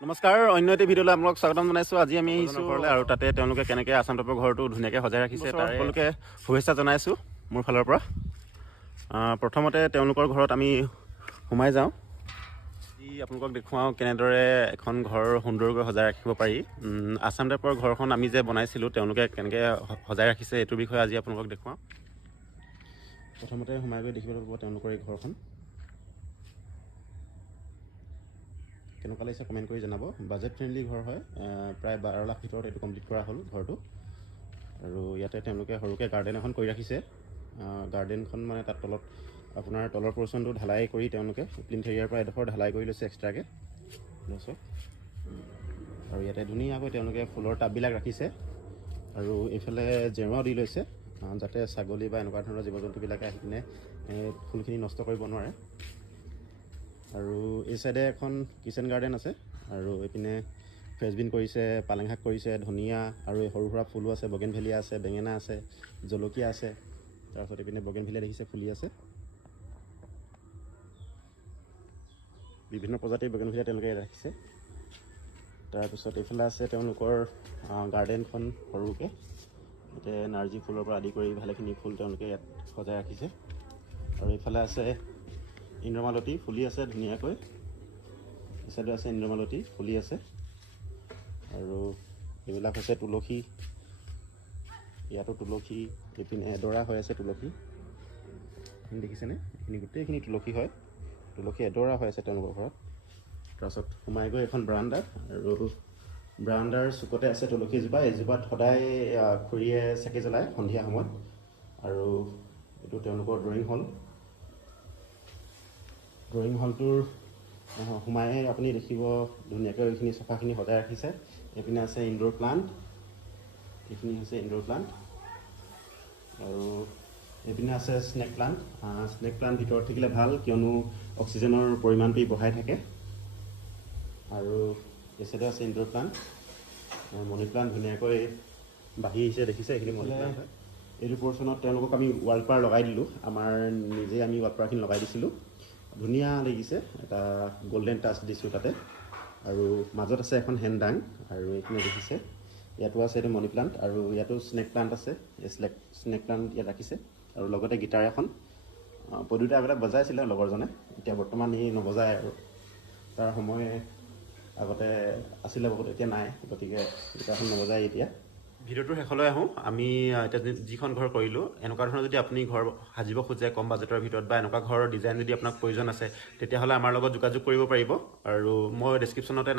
নমস্কাৰ, অন্য এটি ভিডিঅ'লৈ আপোনালোক স্বাগতম জনাইছোঁ। আজি আমি আহিছোঁ ঘৰলৈ আৰু তাতে তেওঁলোকে কেনেকৈ আসাম টাইপৰ ঘৰটো ধুনীয়াকৈ সজাই ৰাখিছে তাৰ সকলোকে শুভেচ্ছা জনাইছোঁ মোৰ ফালৰ পৰা। প্ৰথমতে তেওঁলোকৰ ঘৰত আমি সোমাই যাওঁ, আপোনালোকক দেখুৱাওঁ কেনেদৰে এখন ঘৰ সুন্দৰকৈ সজাই ৰাখিব পাৰি। আসাম টাইপৰ ঘৰখন আমি যে বনাইছিলোঁ তেওঁলোকে কেনেকৈ সজাই ৰাখিছে এইটোৰ বিষয়ে আজি আপোনালোকক দেখুৱাওঁ। প্ৰথমতে সোমাই গৈ দেখিবলৈ পাব তেওঁলোকৰ এই ঘৰখন কেনেকুৱা লাগিছে কমেণ্ট কৰি জনাব। বাজেট ফ্ৰেণ্ডলি ঘৰ হয়, প্ৰায় 12 লাখ ভিতৰত এইটো কমপ্লিট কৰা হ'ল ঘৰটো। আৰু ইয়াতে তেওঁলোকে সৰুকৈ গাৰ্ডেন এখন কৰি ৰাখিছে। গাৰ্ডেনখন মানে তাত তলত আপোনাৰ তলৰ পৰ্চনটো ঢালাই কৰি তেওঁলোকে প্লিন্থ এৰিয়াৰ পৰা এডোখৰ ঢালাই কৰি লৈছে এক্সট্ৰাকৈ লৈছে। আৰু ইয়াতে ধুনীয়াকৈ তেওঁলোকে ফুলৰ টাববিলাক ৰাখিছে আৰু এইফালে জেওৰাও দি লৈছে যাতে ছাগলী বা এনেকুৱা ধৰণৰ জীৱ জন্তুবিলাকে আহি কিনে ফুলখিনি নষ্ট কৰিব নোৱাৰে। আৰু এই চাইডে এখন কিচেন গাৰ্ডেন আছে আৰু এইপিনে ফ্ৰেঞ্চবিন কৰিছে, পালেং শাক কৰিছে, ধনিয়া আৰু এই সৰু সুৰা ফুলো আছে, বগেনভেলিয়া আছে, বেঙেনা আছে, জলকীয়া আছে। তাৰপিছত এইপিনে বগেনভেলিয়া দেখিছে ফুলি আছে, বিভিন্ন প্ৰজাতিৰ বগেনভেলিয়া তেওঁলোকে ৰাখিছে। তাৰপিছত এইফালে আছে তেওঁলোকৰ গাৰ্ডেনখন সৰুকৈ, ইয়াতে নাৰ্জী ফুলৰ পৰা আদি কৰি ভালেখিনি ফুল তেওঁলোকে ইয়াত সজাই ৰাখিছে। আৰু এইফালে আছে ইন্দ্ৰমালতী ফুলি আছে ধুনীয়াকৈ, এই চাইডে আছে ইন্দ্ৰমালতী ফুলি আছে। আৰু এইবিলাক হৈছে তুলসী, ইয়াতো তুলসী, এইপিনে এডৰা হৈ আছে তুলসী, এইখিনি দেখিছেনে? এইখিনি গোটেইখিনি তুলসী হয়, তুলসী এডৰা হৈ আছে তেওঁলোকৰ ঘৰত। তাৰপাছত সোমাই গৈ এখন বাৰাণ্ডা আৰু বাৰাণ্ডাৰ চুকতে আছে তুলসীজোপা। এইজোপাত সদায় খুৰীয়ে চাকি জ্বলায় সন্ধিয়া সময়ত। আৰু এইটো তেওঁলোকৰ ড্ৰয়িং হল। ড্ৰয়িং হলটোৰ সোমাই আপুনি দেখিব ধুনীয়াকৈ এইখিনি চফাখিনি সজাই ৰাখিছে। এইপিনে আছে ইনডোৰ প্লাণ্ট, এইখিনি হৈছে ইনডোৰ প্লাণ্ট। আৰু এইপিনে আছে স্নেক প্লাণ্ট। স্নেক প্লাণ্ট ভিতৰত থাকিলে ভাল, কিয়নো অক্সিজেনৰ পৰিমাণটো বঢ়াই থাকে। আৰু এই চাইডে আছে ইনডোৰ প্লাণ্ট, মনি প্লাণ্ট ধুনীয়াকৈ বাঢ়ি আহিছে দেখিছে, এইখিনি মনি প্লাণ্ট হয়। এইটো পৰ্চনত তেওঁলোকক আমি ৱালপাৰ লগাই দিলোঁ, আমাৰ নিজেই আমি ৱালপাৰখিনি লগাই দিছিলোঁ। ধুনীয়া লাগিছে, এটা গল্ডেন টাচ দিছোঁ তাতে। আৰু মাজত আছে এখন হেণ্ডদাং আৰু এইখিনি দেখিছে ইয়াতো আছে এইটো মনি প্লাণ্ট আৰু ইয়াতো স্নেক প্লাণ্ট আছে। এই স্নেক প্লাণ্ট ইয়াত ৰাখিছে আৰু লগতে গিটাৰ এখন। পদুটা আগতে বজাইছিলে লগৰজনে, এতিয়া বৰ্তমান সি নবজায় আৰু তাৰ সময় আগতে আছিলে বহুত, এতিয়া নাই, গতিকে গিটাৰখন নবজায় এতিয়া। ভিডিঅ'টোৰ শেষলৈ আহোঁ। আমি এতিয়া যিখন ঘৰ কৰিলোঁ, এনেকুৱা ধৰণৰ যদি আপুনি ঘৰ সাজিব খোজে কম বাজেটৰ ভিতৰত বা এনেকুৱা ঘৰৰ ডিজাইন যদি আপোনাক প্ৰয়োজন আছে, তেতিয়াহ'লে আমাৰ লগত যোগাযোগ কৰিব পাৰিব। আৰু মই ডেছক্ৰিপশ্যনতে